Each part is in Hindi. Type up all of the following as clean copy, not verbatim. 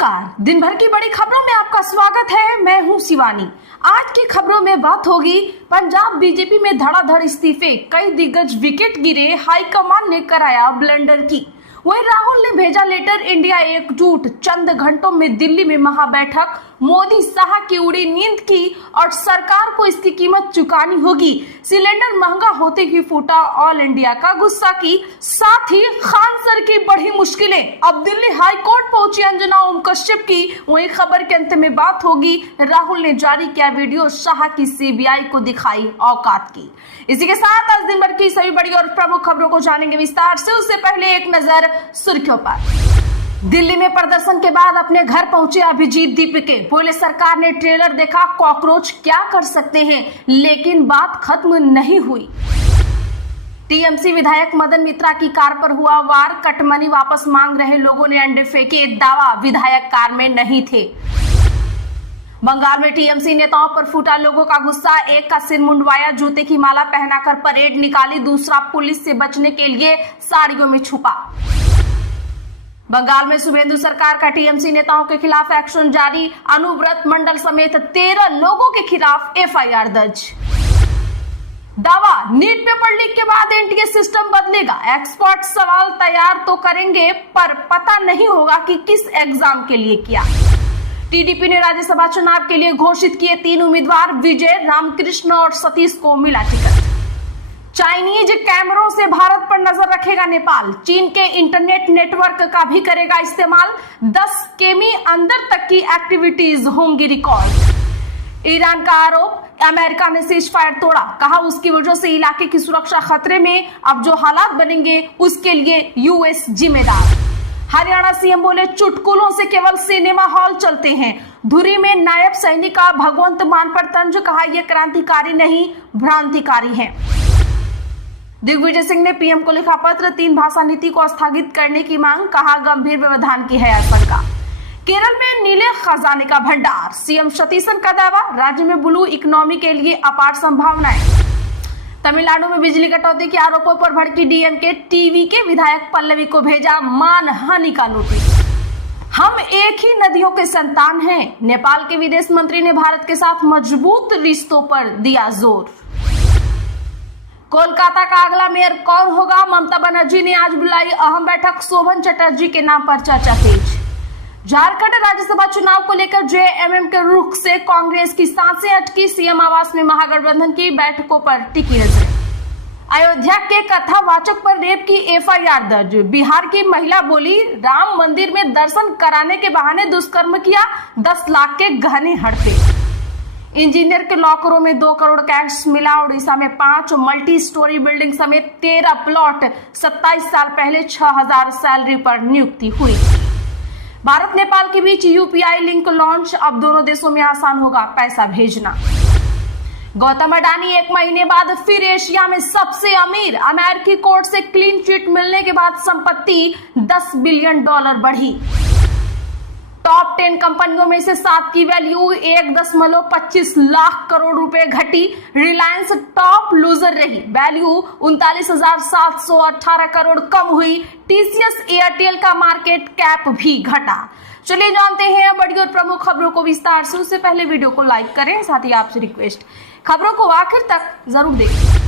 नमस्कार, दिन भर की बड़ी खबरों में आपका स्वागत है। मैं हूं शिवानी। आज की खबरों में बात होगी पंजाब बीजेपी में धड़ाधड़ इस्तीफे, कई दिग्गज विकेट गिरे, हाईकमान ने कराया ब्लंडर की। वहीं राहुल ने भेजा लेटर, इंडिया एकजुट, चंद घंटों में दिल्ली में महाबैठक, मोदी शाह की उड़ी नींद की और सरकार को इसकी कीमत चुकानी होगी। सिलेंडर महंगा होते ही फूटा ऑल इंडिया का गुस्सा की, साथ ही खान सर की बढ़ी मुश्किलें। अब दिल्ली हाई कोर्ट पहुंची अंजना ओम कश्यप की। वहीं खबर के अंत में बात होगी, राहुल ने जारी किया वीडियो, शाह की सीबीआई को दिखाई औकात की। इसी के साथ आज दिन भर की सभी बड़ी और प्रमुख खबरों को जानेंगे विस्तार से। उससे पहले एक नजर सुर्खियों पर। दिल्ली में प्रदर्शन के बाद अपने घर पहुंचे अभिजीत दीपके। बोले सरकार ने ट्रेलर देखा, कॉकरोच क्या कर सकते हैं, लेकिन बात खत्म नहीं हुई। टीएमसी विधायक मदन मित्रा की कार पर हुआ वार, कटमनी वापस मांग रहे लोगों ने अंडे फेंके, दावा विधायक कार में नहीं थे। बंगाल में टीएमसी नेताओं पर फूटा लोगों का गुस्सा, एक का सिर मुंडवाया, जूते की माला पहनाकर परेड निकाली, दूसरा पुलिस से बचने के लिए साड़ियों में छुपा। बंगाल में शुभेंदु सरकार का टीएमसी नेताओं के खिलाफ एक्शन जारी, अनुव्रत मंडल समेत 13 लोगों के खिलाफ एफआईआर दर्ज। दावा, नीट पेपर लीक के बाद एनटीए सिस्टम बदलेगा, एक्सपर्ट सवाल तैयार तो करेंगे पर पता नहीं होगा कि किस एग्जाम के लिए किया। टीडीपी ने राज्यसभा चुनाव के लिए घोषित किए 3 उम्मीदवार, विजय, रामकृष्ण और सतीश को मिला टिकट। चाइनीज कैमरों से भारत पर नजर रखेगा नेपाल, चीन के इंटरनेट नेटवर्क का भी करेगा इस्तेमाल, 10 किमी अंदर तक की एक्टिविटीज होंगी रिकॉर्ड। ईरान का आरोप, अमेरिका ने सीज फायर तोड़ा, कहा उसकी वजह से इलाके की सुरक्षा खतरे में, अब जो हालात बनेंगे उसके लिए यूएस जिम्मेदार। हरियाणा सीएम बोले चुटकुलों से केवल सिनेमा हॉल चलते हैं। धुरी में नायब सैनिक का भगवंत मान पर तंज, कहा यह क्रांतिकारी नहीं भ्रांतिकारी है। दिग्विजय सिंह ने पीएम को लिखा पत्र, 3 भाषा नीति को स्थगित करने की मांग, कहा गंभीर व्यवधान की है आशंका। केरल में नीले खजाने का भंडार, सीएम सतीशन का दावा, राज्य में ब्लू इकोनॉमी के लिए अपार संभावनाएं। तमिलनाडु में बिजली कटौती के आरोपों पर भड़की डीएमके, टीवी के विधायक पल्लवी को भेजा मानहानि का नोटिस। हम एक ही नदियों के संतान हैं, नेपाल के विदेश मंत्री ने भारत के साथ मजबूत रिश्तों पर दिया जोर। कोलकाता का अगला मेयर कौन होगा, ममता बनर्जी ने आज बुलाई अहम बैठक, शोभन चटर्जी के नाम पर चर्चा तेज। झारखंड राज्यसभा चुनाव को लेकर जेएमएम के रुख से कांग्रेस की सांसें अटकी, सीएम आवास में महागठबंधन की बैठकों पर टिकी नजर। अयोध्या के कथावाचक पर रेप की एफआईआर दर्ज, बिहार की महिला बोली राम मंदिर में दर्शन कराने के बहाने दुष्कर्म किया, 10 लाख के गहने हड़पे। इंजीनियर के लॉकरों में 2 करोड़ कैश मिला, उड़ीसा में 5 मल्टी स्टोरी बिल्डिंग समेत 13 प्लॉट, 27 साल पहले 6000 सैलरी पर नियुक्ति हुई। भारत नेपाल के बीच यूपीआई लिंक लॉन्च, अब दोनों देशों में आसान होगा पैसा भेजना। गौतम अडानी 1 महीने बाद फिर एशिया में सबसे अमीर, अमेरिकी कोर्ट से क्लीन चिट मिलने के बाद संपत्ति $10 बिलियन बढ़ी। टॉप 10 कंपनियों में से 7 की वैल्यू 1.25 लाख करोड़ रुपए घटी, रिलायंस टॉप लूजर रही, वैल्यू 39,718 करोड़ कम हुई। टीसीएस एयरटेल का मार्केट कैप भी घटा। चलिए जानते हैं बड़ी और प्रमुख खबरों को विस्तार से। उससे पहले वीडियो को लाइक करें, साथ ही आपसे रिक्वेस्ट, खबरों को आखिर तक जरूर देखें।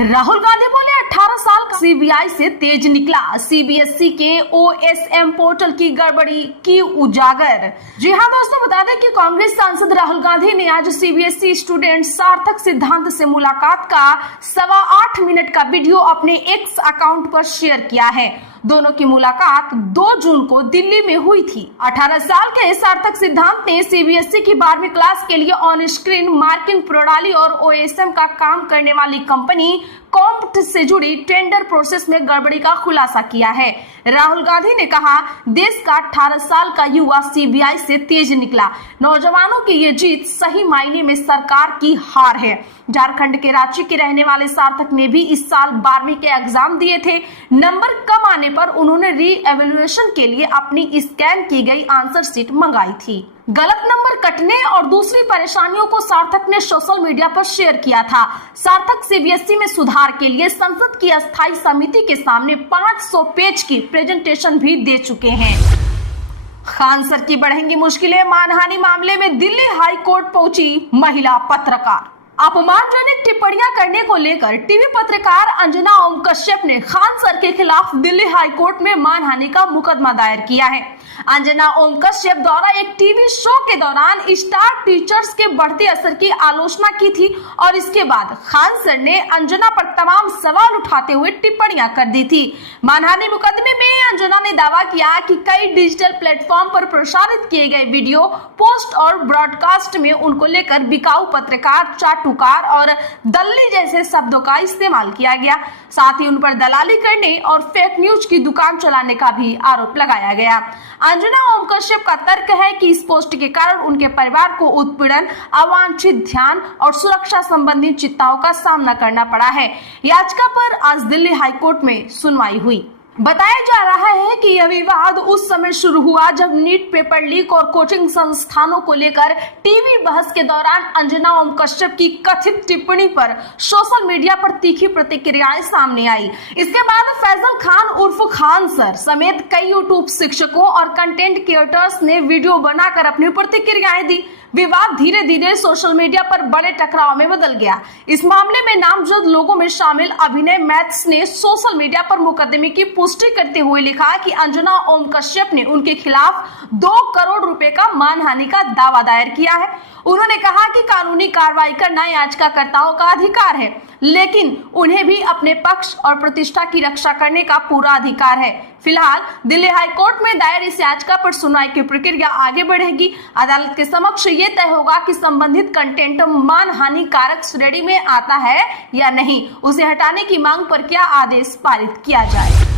राहुल गांधी बोले 18 साल का सीबीआई से तेज निकला, सीबीएसई के ओएसएम पोर्टल की गड़बड़ी की उजागर। जी हां दोस्तों, बता दें कि कांग्रेस सांसद राहुल गांधी ने आज सीबीएसई स्टूडेंट सार्थक सिद्धांत से मुलाकात का 8.25 मिनट का वीडियो अपने एक्स अकाउंट पर शेयर किया है। दोनों की मुलाकात 2 जून को दिल्ली में हुई थी। 18 साल के सार्थक सिद्धांत ने सीबीएसई की 12वीं क्लास के लिए ऑन स्क्रीन मार्किंग प्रणाली और ओएसएम का काम करने वाली कंपनी कॉम्प्ट से जुड़ी टेंडर प्रोसेस में गड़बड़ी का खुलासा किया है। राहुल गांधी ने कहा, देश का 18 साल का युवा सीबीआई से तेज निकला, नौजवानों की ये जीत सही मायने में सरकार की हार है। झारखंड के रांची के रहने वाले सार्थक ने भी इस साल 12वीं के एग्जाम दिए थे। नंबर कम आने पर उन्होंने री एवेल्युएशन के लिए अपनी स्कैन की गई आंसर शीट मंगाई थी। गलत नंबर कटने और दूसरी परेशानियों को सार्थक ने सोशल मीडिया पर शेयर किया था। सार्थक सीबीएसई में सुधार के लिए संसद की अस्थायी समिति के सामने 500 पेज की प्रेजेंटेशन भी दे चुके हैं। खान सर की बढ़ेंगी मुश्किलें, मानहानि मामले में दिल्ली हाई कोर्ट पहुंची महिला पत्रकार। अपमानजनक टिप्पणियां करने को लेकर टीवी पत्रकार अंजना ओम कश्यप ने खान सर के खिलाफ दिल्ली हाई कोर्ट में मानहानि का मुकदमा दायर किया है। अंजना ओम कश्यप द्वारा एक टीवी शो के दौरान स्टार टीचर्स के बढ़ते असर की आलोचना की थी और इसके बाद खान सर ने अंजना पर तमाम सवाल उठाते हुए टिप्पणियां कर दी थी। मानहानि मुकदमे में अंजना ने दावा किया कि कई डिजिटल प्लेटफॉर्म पर प्रसारित किए गए वीडियो, पोस्ट और ब्रॉडकास्ट में उनको लेकर बिकाऊ पत्रकार, चाटुकार और दल्ली जैसे शब्दों का इस्तेमाल किया गया। साथ ही उन पर दलाली करने और फेक न्यूज की दुकान चलाने का भी आरोप लगाया गया। अंजना ओम कश्यप का तर्क है कि इस पोस्ट के कारण उनके परिवार को उत्पीड़न, अवांछित ध्यान और सुरक्षा संबंधी चिंताओं का सामना करना पड़ा है। याचिका पर आज दिल्ली हाईकोर्ट में सुनवाई हुई। बताया जा रहा है कि यह विवाद उस समय शुरू हुआ जब नीट पेपर लीक और कोचिंग संस्थानों को लेकर टीवी बहस के दौरान अंजना ओम कश्यप की कथित टिप्पणी पर सोशल मीडिया पर तीखी प्रतिक्रियाएं सामने आई। इसके बाद फैजल खान उर्फ खान सर समेत कई यूट्यूब शिक्षकों और कंटेंट क्रिएटर्स ने वीडियो बनाकर अपनी प्रतिक्रियाएं दी। विवाद धीरे धीरे सोशल मीडिया पर बड़े टकराव में बदल गया। इस मामले में नामजद लोगों में शामिल अभिनय मैथ्स ने सोशल मीडिया पर मुकदमे की पुष्टि करते हुए लिखा कि अंजना ओम कश्यप ने उनके खिलाफ 2 करोड़ रुपए का मानहानि का दावा दायर किया है। उन्होंने कहा कि कानूनी कार्रवाई करना याचिकाकर्ताओं का अधिकार है, लेकिन उन्हें भी अपने पक्ष और प्रतिष्ठा की रक्षा करने का पूरा अधिकार है। फिलहाल दिल्ली हाईकोर्ट में दायर इस याचिका पर सुनवाई की प्रक्रिया आगे बढ़ेगी। अदालत के समक्ष ये तय होगा कि संबंधित कंटेंट मानहानि कारक श्रेणी में आता है या नहीं। उसे हटाने की मांग पर क्या आदेश पारित किया जाए।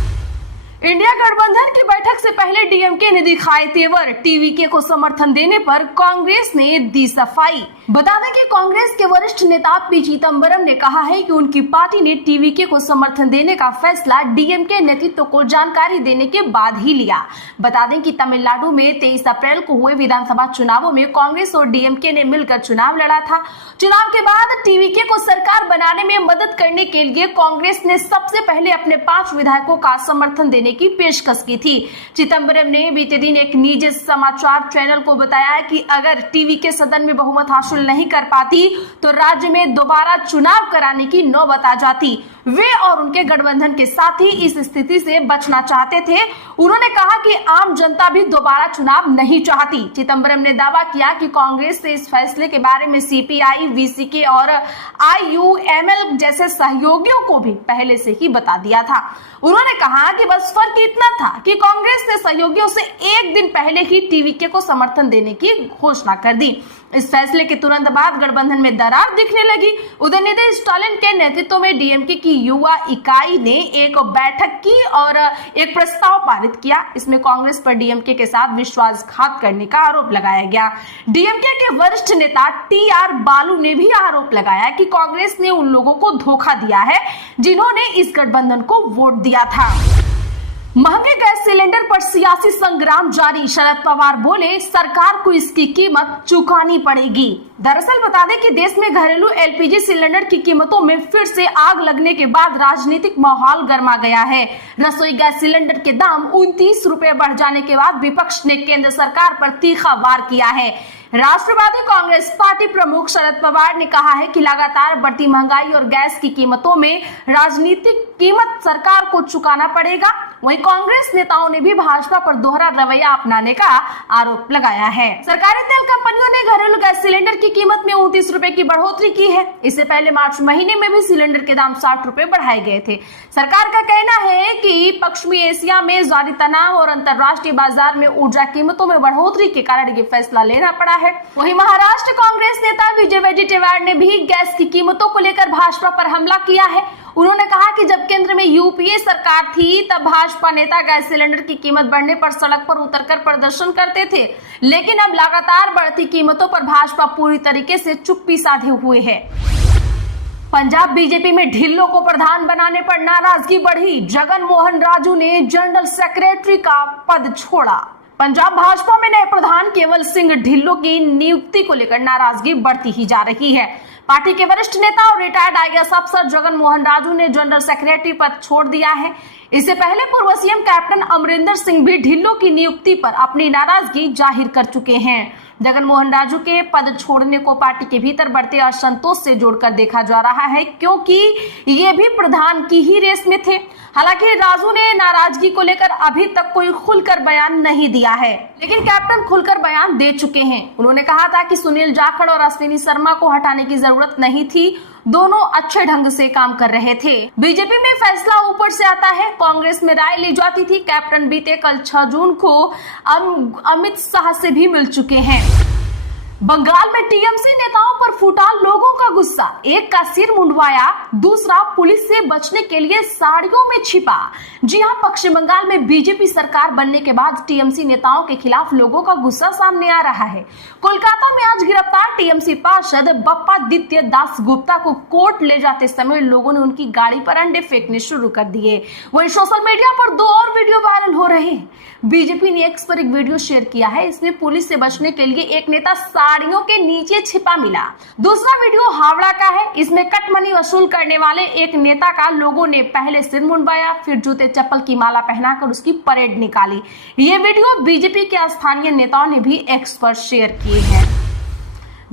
इंडिया गठबंधन की बैठक से पहले डीएमके ने दिखाए तेवर, टीवीके को समर्थन देने पर कांग्रेस ने दी सफाई। बता दें कि कांग्रेस के वरिष्ठ नेता पी चिदंबरम ने कहा है कि उनकी पार्टी ने टीवीके को समर्थन देने का फैसला डीएमके नेतृत्व को जानकारी देने के बाद ही लिया। बता दें कि तमिलनाडु में 23 अप्रैल को हुए विधानसभा चुनावों में कांग्रेस और डीएमके ने मिलकर चुनाव लड़ा था। चुनाव के बाद टीवीके को सरकार बनाने में मदद करने के लिए कांग्रेस ने सबसे पहले अपने 5 विधायकों का समर्थन देने की पेशकश की थी। चिदंबरम ने बीते दिन एक निजी समाचार चैनल को बताया कि अगर टीवीके सदन में बहुमत हासिल नहीं कर पाती तो राज्य में दोबारा चुनाव कराने की नौबत आ जाती। वे और उनके गठबंधन के साथी इस स्थिति से बचना चाहते थे। उन्होंने कहा कि आम जनता भी दोबारा चुनाव नहीं चाहती। चिदंबरम ने दावा किया कि कांग्रेस से इस फैसले के बारे में सीपीआई, वीसीके और आईयूएमएल जैसे सहयोगियों को भी पहले से ही बता दिया था। उन्होंने कहा कि बस फर्क इतना था कि कांग्रेस ने सहयोगियों से एक दिन पहले ही टीवीके को समर्थन देने की घोषणा कर दी। इस फैसले के तुरंत बाद गठबंधन में दरार दिखने लगी। उदयनिधि स्टालिन के नेतृत्व में डीएमके की युवा इकाई ने एक बैठक की और एक प्रस्ताव पारित किया। इसमें कांग्रेस पर डीएमके के साथ विश्वासघात करने का आरोप लगाया गया। डीएमके के वरिष्ठ नेता टीआर बालू ने भी आरोप लगाया कि कांग्रेस ने उन लोगों को धोखा दिया है जिन्होंने इस गठबंधन को वोट दिया था। महंगे गैस सिलेंडर पर सियासी संग्राम जारी, शरद पवार बोले सरकार को इसकी कीमत चुकानी पड़ेगी। दरअसल बता दें कि देश में घरेलू एलपीजी सिलेंडर की कीमतों में फिर से आग लगने के बाद राजनीतिक माहौल गर्मा गया है। रसोई गैस सिलेंडर के दाम 29 रुपए बढ़ जाने के बाद विपक्ष ने केंद्र सरकार पर तीखा वार किया है। राष्ट्रवादी कांग्रेस पार्टी प्रमुख शरद पवार ने कहा है कि लगातार बढ़ती महंगाई और गैस की कीमतों में राजनीतिक कीमत सरकार को चुकाना पड़ेगा। वहीं कांग्रेस नेताओं ने भी भाजपा पर दोहरा रवैया अपनाने का आरोप लगाया है। सरकारी तेल कंपनियों ने घरेलू गैस सिलेंडर की कीमत में 29 रुपए की बढ़ोतरी की है। इससे पहले मार्च महीने में भी सिलेंडर के दाम 60 रुपए बढ़ाए गए थे। सरकार का कहना है कि पश्चिमी एशिया में जारी तनाव और अंतर्राष्ट्रीय बाजार में ऊर्जा कीमतों में बढ़ोतरी के कारण ये फैसला लेना पड़ा है। वहीं महाराष्ट्र कांग्रेस नेता विजय वडेट्टीवार ने भी गैस की कीमतों को लेकर भाजपा पर हमला किया है। उन्होंने कहा कि जब केंद्र में यूपीए सरकार थी तब भाजपा नेता गैस सिलेंडर की कीमत बढ़ने पर सड़क पर उतरकर प्रदर्शन करते थे, लेकिन अब लगातार बढ़ती कीमतों पर भाजपा पूरी तरीके से चुप्पी साधे हुए है। पंजाब बीजेपी में ढिल्लों को प्रधान बनाने पर नाराजगी बढ़ी, जगन मोहन राजू ने जनरल सेक्रेटरी का पद छोड़ा। पंजाब भाजपा में नए प्रधान केवल सिंह ढिल्लों की नियुक्ति को लेकर नाराजगी बढ़ती ही जा रही है। पार्टी के वरिष्ठ नेता और रिटायर्ड आईएएस अफसर जगन मोहन राजू ने जनरल सेक्रेटरी पद छोड़ दिया है। इससे पहले पूर्व सीएम कैप्टन अमरिंदर सिंह भी ढिल्लों की नियुक्ति पर अपनी नाराजगी जाहिर कर चुके हैं। जगन मोहन राजू के पद छोड़ने को पार्टी के भीतर बढ़ते असंतोष से जोड़कर देखा जा रहा है, क्योंकि ये भी प्रधान की ही रेस में थे। हालांकि राजू ने नाराजगी को लेकर अभी तक कोई खुलकर बयान नहीं दिया है, लेकिन कैप्टन खुलकर बयान दे चुके हैं। उन्होंने कहा था कि सुनील जाखड़ और अश्विनी शर्मा को हटाने की जरूरत नहीं थी, दोनों अच्छे ढंग से काम कर रहे थे। बीजेपी में फैसला ऊपर से आता है, कांग्रेस में राय ली जाती थी। कैप्टन बीते कल 6 जून को अमित शाह से भी मिल चुके हैं। बंगाल में टीएमसी नेताओं पर फूटा लोगों का गुस्सा, एक का सिर मुंडवाया, दूसरा पुलिस से बचने के लिए साड़ियों में छिपा। जी हां, पश्चिम बंगाल में बीजेपी सरकार बनने के बाद टीएमसी नेताओं के खिलाफ लोगों का गुस्सा सामने आ रहा है। कोलकाता में आज गिरफ्तार टीएमसी पार्षद बप्पादित्य दास गुप्ता को कोर्ट ले जाते समय लोगों ने उनकी गाड़ी पर अंडे फेंकने शुरू कर दिए। वहीं सोशल मीडिया पर 2 और वीडियो वायरल हो रहे हैं। बीजेपी ने एक्स पर एक वीडियो शेयर किया है, इसमें पुलिस से बचने के लिए एक नेता साड़ियों के नीचे छिपा मिला। दूसरा वीडियो हावड़ा का है, इसमें कट मनी वसूल करने वाले एक नेता का लोगों ने पहले सिर मुंडवाया, फिर जूते चप्पल की माला पहनाकर उसकी परेड निकाली। ये वीडियो बीजेपी के स्थानीय नेताओं ने भी एक्स पर शेयर किए हैं।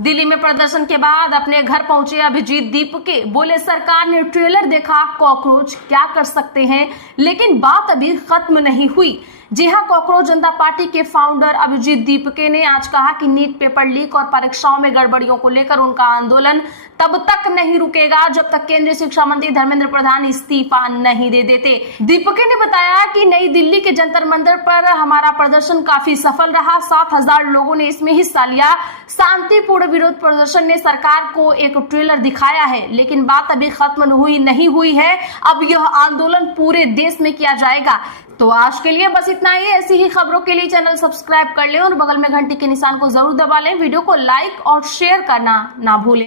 दिल्ली में प्रदर्शन के बाद अपने घर पहुंचे अभिजीत दीपके, बोले सरकार ने ट्रेलर देखा, कॉकरोच क्या कर सकते हैं, लेकिन बात अभी खत्म नहीं हुई। जी हां, कॉकरोच जनता पार्टी के फाउंडर अभिजीत दीपके ने आज कहा कि नीट पेपर लीक और परीक्षाओं में गड़बड़ियों को लेकर उनका आंदोलन तब तक नहीं रुकेगा जब तक केंद्रीय शिक्षा मंत्री धर्मेंद्र प्रधान इस्तीफा नहीं दे देते। दीपके ने बताया कि नई दिल्ली के जंतर मंतर पर हमारा प्रदर्शन काफी सफल रहा, 7000 लोगों ने इसमें हिस्सा लिया। शांतिपूर्ण विरोध प्रदर्शन ने सरकार को एक ट्रेलर दिखाया है, लेकिन बात अभी खत्म नहीं हुई है। अब यह आंदोलन पूरे देश में किया जाएगा। तो आज के लिए बस इतना ही। ऐसी ही खबरों के लिए चैनल सब्सक्राइब कर लें और बगल में घंटी के निशान को जरूर दबा लें। वीडियो को लाइक और शेयर करना ना भूलें।